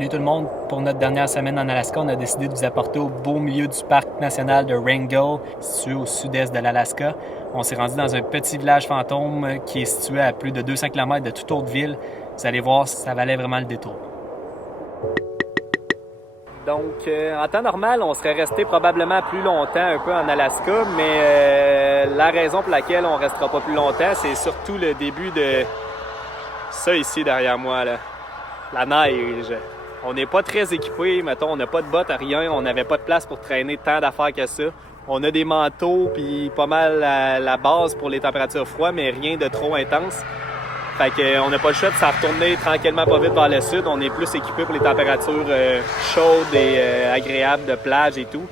Salut tout le monde! Pour notre dernière semaine en Alaska, on a décidé de vous apporter au beau milieu du parc national de Wrangell, situé au sud-est de l'Alaska. On s'est rendu dans un petit village fantôme qui est situé à plus de 200 km de toute autre ville. Vous allez voir, ça valait vraiment le détour. Donc, en temps normal, on serait resté probablement plus longtemps un peu en Alaska, mais la raison pour laquelle on restera pas plus longtemps, c'est surtout le début de ça ici derrière moi, là. La neige. On n'est pas très équipés, mettons, on n'a pas de bottes, rien, on n'avait pas de place pour traîner tant d'affaires que ça. On a des manteaux, puis pas mal la base pour les températures froides, mais rien de trop intense. Fait qu'on n'a pas le choix de s'en retourner tranquillement pas vite vers le sud. On est plus équipés pour les températures chaudes et agréables de plage et tout.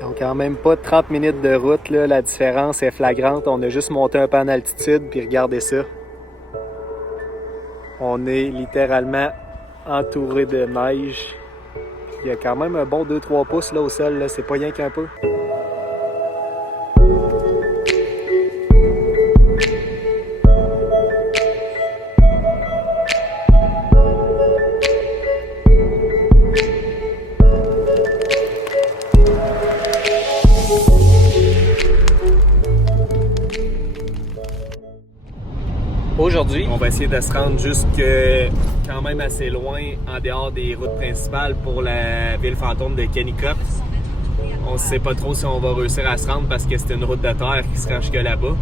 Donc quand même pas 30 minutes de route, là, la différence est flagrante. On a juste monté un peu en altitude, puis regardez ça. On est littéralement entouré de neige. Il y a quand même un bon 2-3 pouces là, au sol, là. C'est pas rien qu'un peu. Aujourd'hui, on va essayer de se rendre jusque quand même assez loin en dehors des routes principales pour la ville fantôme de Kennecott. On ne sait pas trop si on va réussir à se rendre parce que c'est une route de terre qui se rend jusque là-bas.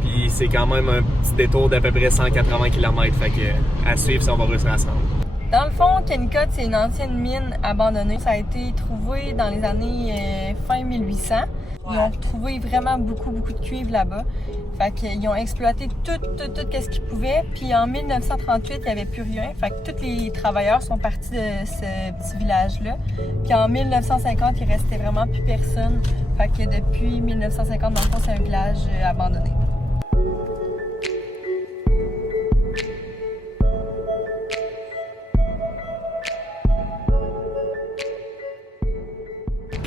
Puis c'est quand même un petit détour d'à peu près 180 km, fait que à suivre si on va réussir à se rendre. Dans le fond, Kennecott, c'est une ancienne mine abandonnée. Ça a été trouvé dans les années fin 1800. Ils ont trouvé vraiment beaucoup de cuivre là-bas. Fait qu'ils ont exploité tout ce qu'ils pouvaient. Puis en 1938, il n'y avait plus rien. Fait que tous les travailleurs sont partis de ce petit village-là. Puis en 1950, il restait vraiment plus personne. Fait que depuis 1950, dans le fond, c'est un village abandonné.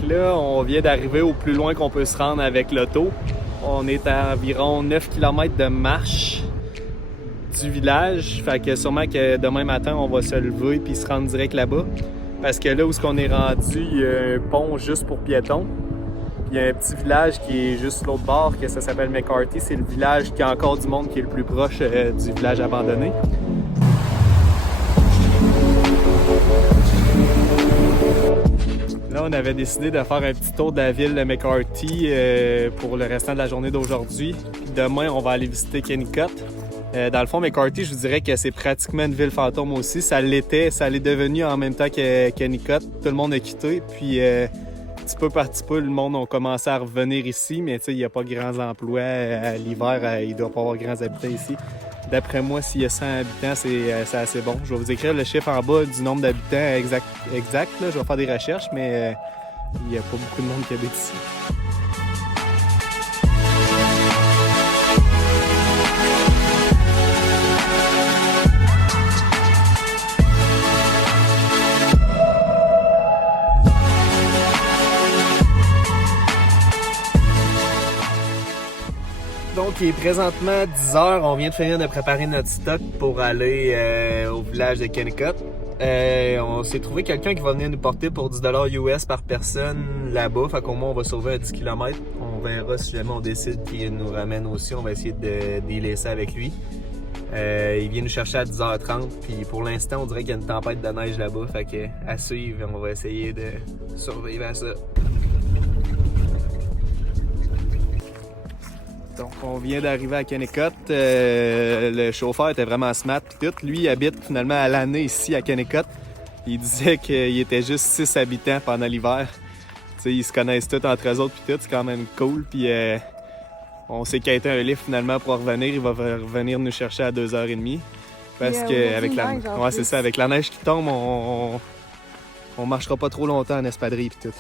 Là, on vient d'arriver au plus loin qu'on peut se rendre avec l'auto. On est à environ 9 km de marche du village. Fait que sûrement que demain matin, on va se lever puis se rendre direct là-bas. Parce que là où on est rendu, il y a un pont juste pour piétons. Puis il y a un petit village qui est juste l'autre bord, que ça s'appelle McCarthy. C'est le village qui a encore du monde qui est le plus proche du village abandonné. Là, on avait décidé de faire un petit tour de la ville de McCarthy pour le restant de la journée d'aujourd'hui. Puis demain, on va aller visiter Kennecott. Dans le fond, McCarthy, je vous dirais que c'est pratiquement une ville fantôme aussi. Ça l'était, ça l'est devenu en même temps que Kennecott. Tout le monde a quitté. Puis petit peu par petit peu, le monde a commencé à revenir ici. Mais tu sais, il n'y a pas grands emplois. À l'hiver, il ne doit pas avoir grands habitants ici. D'après moi, s'il y a 100 habitants, c'est assez bon. Je vais vous écrire le chiffre en bas du nombre d'habitants exact là. Je vais faire des recherches, mais il n'y a pas beaucoup de monde qui habite ici. Donc, il est présentement 10h. On vient de finir de préparer notre stock pour aller au village de Kennecott. On s'est trouvé quelqu'un qui va venir nous porter pour 10 $ US par personne là-bas. Fait qu'au moins, on va sauver un 10 km. On verra si jamais on décide qu'il nous ramène aussi. On va essayer de délaisser ça avec lui. Il vient nous chercher à 10h30. Puis pour l'instant, on dirait qu'il y a une tempête de neige là-bas. Fait que à suivre, on va essayer de survivre à ça. Donc, on vient d'arriver à Kennecott. Le chauffeur était vraiment smart pis tout. Lui, il habite finalement à l'année ici à Kennecott. Il disait qu'il était juste 6 habitants pendant l'hiver. Tu sais, ils se connaissent tous entre eux autres pis tout. C'est quand même cool. Puis on s'est quitté un lift finalement pour revenir. Il va revenir nous chercher à 2h30. Parce que avec la... Ouais, c'est ça. Avec la neige qui tombe, on marchera pas trop longtemps en espadrille pis tout.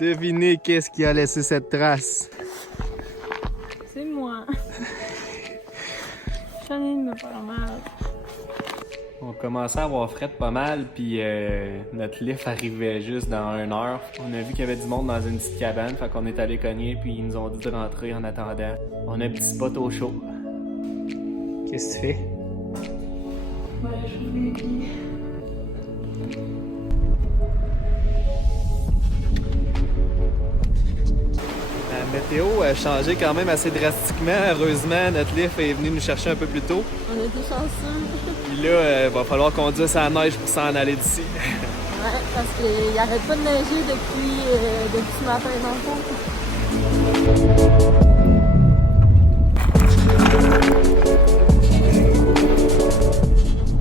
Devinez qu'est-ce qui a laissé cette trace. C'est moi. J'en ai de me faire mal. On commençait à avoir fret pas mal, puis notre lift arrivait juste dans 1 heure. On a vu qu'il y avait du monde dans une petite cabane, fait qu'on est allé cogner, puis ils nous ont dit de rentrer en attendant. On a un petit spot au chaud. Qu'est-ce que tu fais? Ouais, je vous l'ai dit. La météo a changé quand même assez drastiquement. Heureusement, notre lift est venu nous chercher un peu plus tôt. On a été chanceux. Puis là, il va falloir conduire sa neige pour s'en aller d'ici. Ouais, parce qu'il arrête pas de neiger depuis ce matin dans le fond.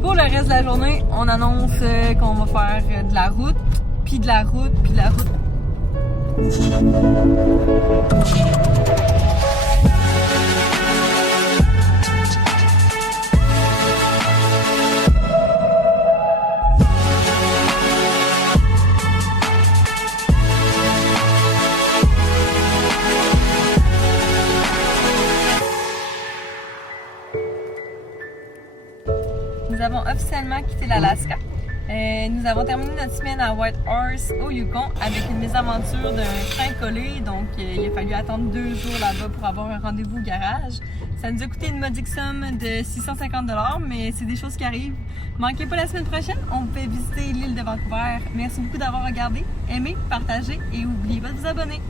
Pour le reste de la journée, on annonce qu'on va faire de la route, puis de la route, puis de la route. Nous avons officiellement quitté l'Alaska. Nous avons terminé notre semaine à Whitehorse au Yukon avec une mésaventure d'un train collé. Donc, il a fallu attendre 2 jours là-bas pour avoir un rendez-vous au garage. Ça nous a coûté une modique somme de 650 $, mais c'est des choses qui arrivent. Manquez pas la semaine prochaine, on peut visiter l'île de Vancouver. Merci beaucoup d'avoir regardé, aimé, partagé et n'oubliez pas de vous abonner.